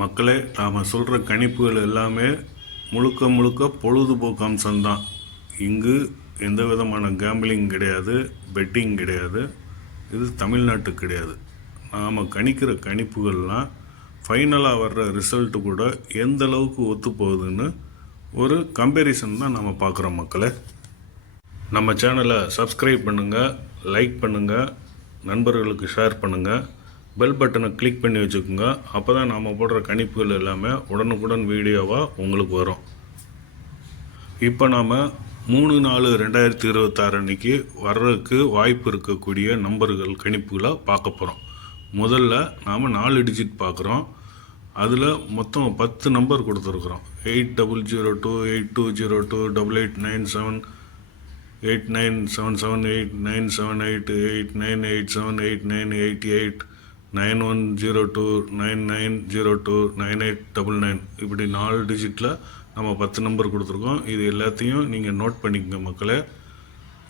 மக்களே, நாம் சொல்கிற கணிப்புகள் எல்லாமே முழுக்க முழுக்க பொழுதுபோக்கு அம்சம்தான். இங்கு எந்த விதமான கேம்பிளிங் கிடையாது, பெட்டிங் கிடையாது. இது தமிழ்நாட்டு கிடையாது. நாம் கணிக்கிற கணிப்புகள்லாம் ஃபைனலாக வர்ற ரிசல்ட்டு கூட எந்த அளவுக்கு ஒத்து போகுதுன்னு ஒரு கம்பேரிசன் தான் நம்ம பார்க்குறோம். மக்களே, நம்ம சேனலை சப்ஸ்கிரைப் பண்ணுங்கள், லைக் பண்ணுங்கள், நண்பர்களுக்கு ஷேர் பண்ணுங்கள், பெல் பட்டனை கிளிக் பண்ணி வச்சுக்கோங்க. அப்போ தான் நாம் போடுற கணிப்புகள் எல்லாமே உடனுக்குடன் வீடியோவாக உங்களுக்கு வரும். இப்போ நாம் 3/4/2026 அன்றைக்கி வர்றதுக்கு வாய்ப்பு இருக்கக்கூடிய நம்பர்கள் கணிப்புகளை பார்க்க போகிறோம். முதல்ல நாம் 4 டிஜிட் பார்க்குறோம். அதில் மொத்தம் 10 நம்பர் கொடுத்துருக்குறோம். 8002 8202 8897 8977 8978 8987 8988 9102 9902 9899 இப்படி 4 டிஜிட்டில் நம்ம 10 நம்பர் கொடுத்துருக்கோம். இது எல்லாத்தையும் நீங்கள் நோட் பண்ணிக்கங்க மக்களே.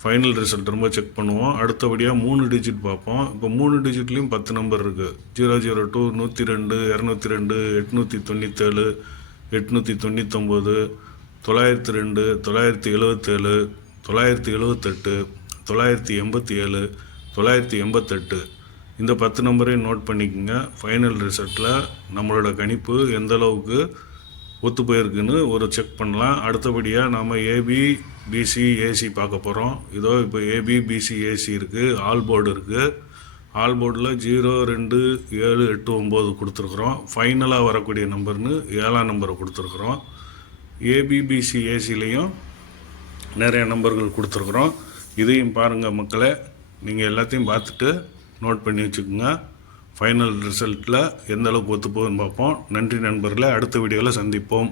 ஃபைனல் ரிசல்ட் ரொம்ப செக் பண்ணுவோம். அடுத்தபடியாக 3 டிஜிட் பார்ப்போம். இப்போ 3 டிஜிட்லேயும் 10 நம்பர் இருக்குது. 002 102 202 897 899 902 977 978 987 988 இந்த 10 நம்பரையும் நோட் பண்ணிக்கோங்க. ஃபைனல் ரிசல்ட்டில் நம்மளோட கணிப்பு எந்த அளவுக்கு ஒத்து போயிருக்குன்னு ஒரு செக் பண்ணலாம். அடுத்தபடியாக நாம் ஏபி பிசி ஏசி பார்க்க போகிறோம். இதோ இப்போ ஏபி பிசி ஏசி இருக்குது, ஆல் போர்டு இருக்குது. ஆல் போர்டில் 0 2 7 8 9 கொடுத்துருக்குறோம். ஃபைனலாக வரக்கூடிய நம்பர்னு 7ஆம் நம்பரை கொடுத்துருக்குறோம். ஏபிபிசி ஏசிலையும் நிறைய நம்பர்கள் கொடுத்துருக்குறோம். இதையும் பாருங்கள் மக்களே. நீங்கள் எல்லாத்தையும் பார்த்துட்டு நோட் பண்ணி வச்சுக்கோங்க. ஃபைனல் ரிசல்ட்டில் எந்த அளவுக்கு ஒத்து போகுதுன்னு பார்ப்போம். நன்றி நண்பர்களே. அடுத்த வீடியோவில் சந்திப்போம்.